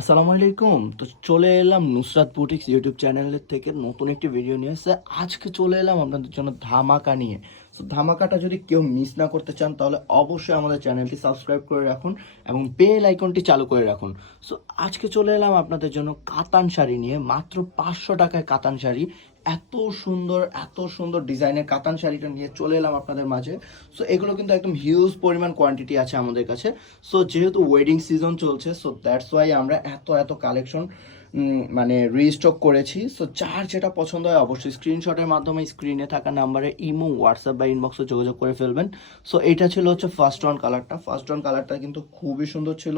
আসসালামু আলাইকুম। তো চলে এলাম নুসরাত বুটিক্স ইউটিউব চ্যানেলের থেকে নতুন একটি ভিডিও নিয়ে। এসে আজকে চলে এলাম আপনাদের জন্য ধামাকা নিয়ে। তো ধামাকাটা যদি কেউ মিস না করতে চান, তাহলে অবশ্যই আমাদের চ্যানেলটি সাবস্ক্রাইব করে রাখুন এবং বেল আইকনটি চালু করে রাখুন। সো আজকে চলে এলাম আপনাদের জন্য কাতান শাড়ি নিয়ে। মাত্র পাঁচশো টাকায় কাতান শাড়ি। এত সুন্দর এত সুন্দর ডিজাইনের কাতান শাড়িটা নিয়ে চলে এলাম আপনাদের মাঝে। সো এগুলো কিন্তু একদম হিউজ পরিমাণ কোয়ান্টিটি আছে আমাদের কাছে। সো যেহেতু ওয়েডিং সিজন চলছে সো দ্যাটস ওয়াই আমরা এত এত কালেকশন মানে রিস্টক করেছি। সো যার যেটা পছন্দ হয় অবশ্যই স্ক্রিনশটের মাধ্যমে স্ক্রিনে থাকা নাম্বারে ইমো হোয়াটসঅ্যাপ বা ইনবক্সে যোগাযোগ করে ফেলবেন। সো এটা ছিল হচ্ছে ফার্স্ট অন কালারটা ফার্স্ট অন কালারটা কিন্তু খুবই সুন্দর ছিল।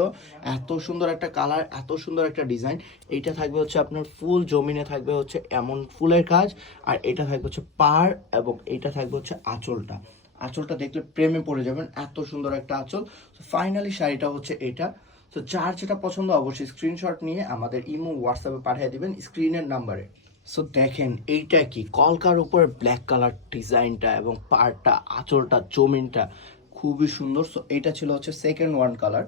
এত সুন্দর একটা কালার এত সুন্দর একটা ডিজাইন এইটা থাকবে হচ্ছে আপনার ফুল জমিনে থাকবে হচ্ছে এমন ফুলের কাজ। আর এটা থাকবে হচ্ছে পার এবং এটা থাকবে হচ্ছে আঁচলটা। আঁচলটা দেখলে প্রেমে পড়ে যাবেন, এত সুন্দর একটা আঁচল। ফাইনালি শাড়িটা হচ্ছে এটা। তো যার যেটা পছন্দ, অবশ্যই স্ক্রিনশট নিয়ে আমাদের ইমো হোয়াটসঅ্যাপে পাঠিয়ে দিবেন স্ক্রিনের নাম্বারে। সো দেখেন, এইটা কি? কলকার উপর ব্ল্যাক কালার ডিজাইনটা এবং পাড়টা, আঁচলটা, জমিনটা খুবই সুন্দর। সো এটা ছিল হচ্ছে সেকেন্ড ওয়ান কালার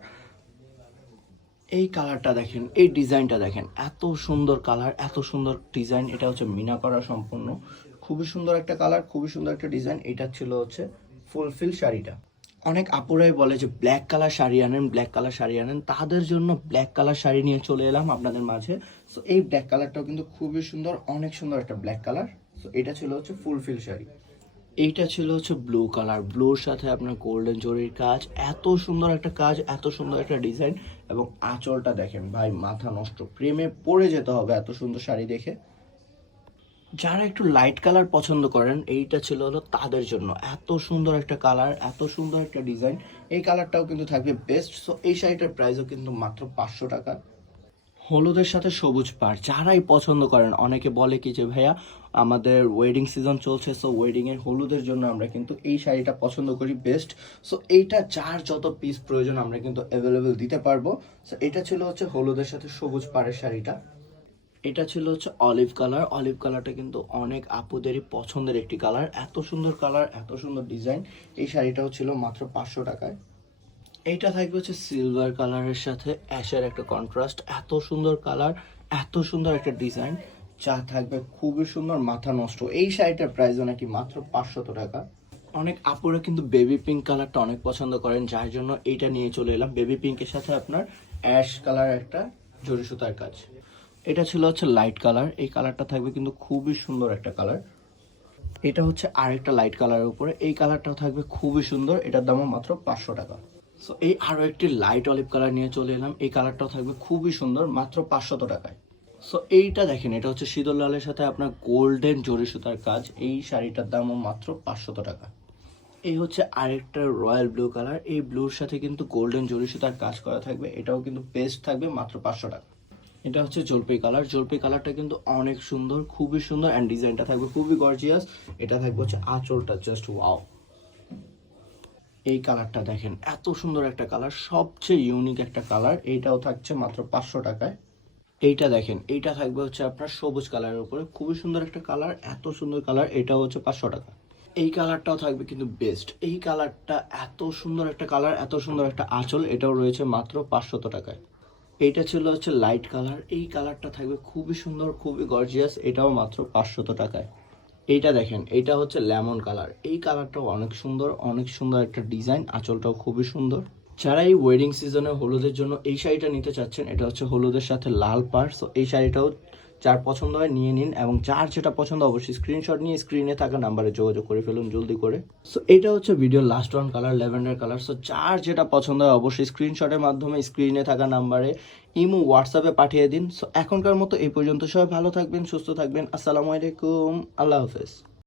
এই কালারটা দেখেন, এই ডিজাইনটা দেখেন, এত সুন্দর কালার এত সুন্দর ডিজাইন এটা হচ্ছে মিনা করা সম্পূর্ণ। খুবই সুন্দর একটা কালার খুবই সুন্দর একটা ডিজাইন এটা ছিল হচ্ছে ফুলফিল শাড়িটা। অনেক আপুরাই বলে যে ব্ল্যাক কালার শাড়ি আনেন ব্ল্যাক কালার শাড়ি আনেন। তাদের জন্য ব্ল্যাক কালার শাড়ি নিয়ে চলে এলাম আপনাদের মাঝে। সো এই ব্ল্যাক কালারটাও কিন্তু খুবই সুন্দর, অনেক সুন্দর একটা ব্ল্যাক কালার সো এটা ছিল হচ্ছে ফুলফিল শাড়ি। এইটা ছিল হচ্ছে ব্লু কালার ব্লুর সাথে আপনার গোল্ডেন জরির কাজ। এত সুন্দর একটা কাজ, এত সুন্দর একটা ডিজাইন এবং আঁচলটা দেখেন, ভাই, মাথা নষ্ট। প্রেমে পড়ে যেতে হবে এত সুন্দর শাড়ি দেখে। যারা একটু লাইট কালার পছন্দ করেন, এইটা ছিল হলো তাদের জন্য। এত সুন্দর একটা কালার এত সুন্দর একটা ডিজাইন এই কালারটাও কিন্তু থাকবে বেস্ট সো এই শাড়িটার প্রাইসও কিন্তু মাত্র পাঁচশো টাকা। হলুদের সাথে সবুজ পাড়, যারাই পছন্দ করেন, অনেকে বলে কি যে, ভাইয়া, আমাদের ওয়েডিং সিজন চলছে সো ওয়েডিং এর হলুদের জন্য আমরা কিন্তু এই শাড়িটা পছন্দ করি বেস্ট সো এইটা যার যত পিস প্রয়োজন, আমরা কিন্তু অ্যাভেলেবেল দিতে পারব। সো এটা ছিল হচ্ছে হলুদের সাথে সবুজ পাড়ের শাড়িটা। এটা ছিল হচ্ছে অলিভ কালার অলিভ কালারটা কিন্তু অনেক আপুদেরই পছন্দের একটি কালার এত সুন্দর কালার এত সুন্দর ডিজাইন এই শাড়িটাও ছিল মাত্র পাঁচশো টাকায়। এইটা থাকবে হচ্ছে সিলভার কালারের সাথে অ্যাশের একটা কন্ট্রাস্ট এত সুন্দর কালার এত সুন্দর একটা ডিজাইন যা থাকবে খুবই সুন্দর, মাথা নষ্ট। এই শাড়িটার প্রাইস নাকি মাত্র পাঁচশত টাকা। অনেক আপুরা কিন্তু বেবি পিঙ্ক কালারটা অনেক পছন্দ করেন, যার জন্য এইটা নিয়ে চলে এলাম। বেবি পিঙ্কের সাথে আপনার অ্যাশ কালার একটা জরি সুতার কাজ। এটা ছিল হচ্ছে লাইট কালার এই কালারটা থাকবে কিন্তু খুবই সুন্দর একটা কালার এটা হচ্ছে আরেকটা লাইট কালারের উপরে, এই কালারটা থাকবে খুবই সুন্দর, এটার দামও মাত্র পাঁচশো টাকা। সো এই আরও একটি লাইট অলিভ কালার নিয়ে চলে এলাম, এই কালারটাও থাকবে খুবই সুন্দর, মাত্র পাঁচশত টাকায়। সো এইটা দেখেন, এটা হচ্ছে শীতল লালের সাথে আপনার গোল্ডেন জরি সুতার কাজ, এই শাড়িটার দামও মাত্র পাঁচশত টাকা। এই হচ্ছে আরেকটা রয়্যাল ব্লু কালার এই ব্লুর সাথে কিন্তু গোল্ডেন জরি সুতার কাজ করা থাকবে, এটাও কিন্তু বেস্ট থাকবে, মাত্র পাঁচশো টাকা। এটা হচ্ছে জলপাই কালার জলপাই কালারটা কিন্তু অনেক সুন্দর, খুবই সুন্দর অ্যান্ড ডিজাইনটা থাকবে খুবই গর্জিয়াস এটা থাকবে হচ্ছে আঁচলটা জাস্ট ওয়াও এই কালারটা দেখেন, এত সুন্দর একটা কালার সবচেয়ে ইউনিক একটা কালার এইটাও থাকছে মাত্র পাঁচশো টাকায়। এইটা দেখেন, এইটা থাকবে হচ্ছে আপনার সবুজ কালারের উপরে। খুবই সুন্দর একটা কালার এত সুন্দর কালার এটাও হচ্ছে পাঁচশো টাকা। এই কালারটাও থাকবে কিন্তু বেস্ট এই কালারটা এত সুন্দর একটা কালার এত সুন্দর একটা আঁচল, এটাও রয়েছে মাত্র পাঁচশত টাকায়। এইটা ছিল হচ্ছে লাইট কালার এই কালারটা থাকবে খুবই সুন্দর, খুবই গর্জিয়াস এটাও মাত্র পাঁচশত টাকায়। এইটা দেখেন, এটা হচ্ছে লেমন কালার এই কালারটাও অনেক সুন্দর অনেক সুন্দর একটা ডিজাইন আঁচলটাও খুবই সুন্দর। যারা এই ওয়েডিং সিজনে হলুদের জন্য এই শাড়িটা নিতে চাচ্ছেন, এটা হচ্ছে হলুদের সাথে লাল পার সো এই শাড়িটাও যার পছন্দ হয়, নিয়ে নিন এবং যার যেটা পছন্দ, অবশ্যই স্ক্রিনশট নিয়ে স্ক্রিনে থাকা নাম্বারে যোগাযোগ করে ফেলুন, জলদি করে। সো এটা হচ্ছে video last one colour lavender colour so যার যেটা পছন্দ হয়, অবশ্যই স্ক্রিনশটের মাধ্যমে স্ক্রিনে থাকা নাম্বারে ইমো হোয়াটসঅ্যাপে পাঠিয়ে দিন। সো এখনকার মতো এই পর্যন্ত সবাই ভালো থাকবেন, সুস্থ থাকবেন। আসসালামু আলাইকুম, আল্লাহ হাফেজ।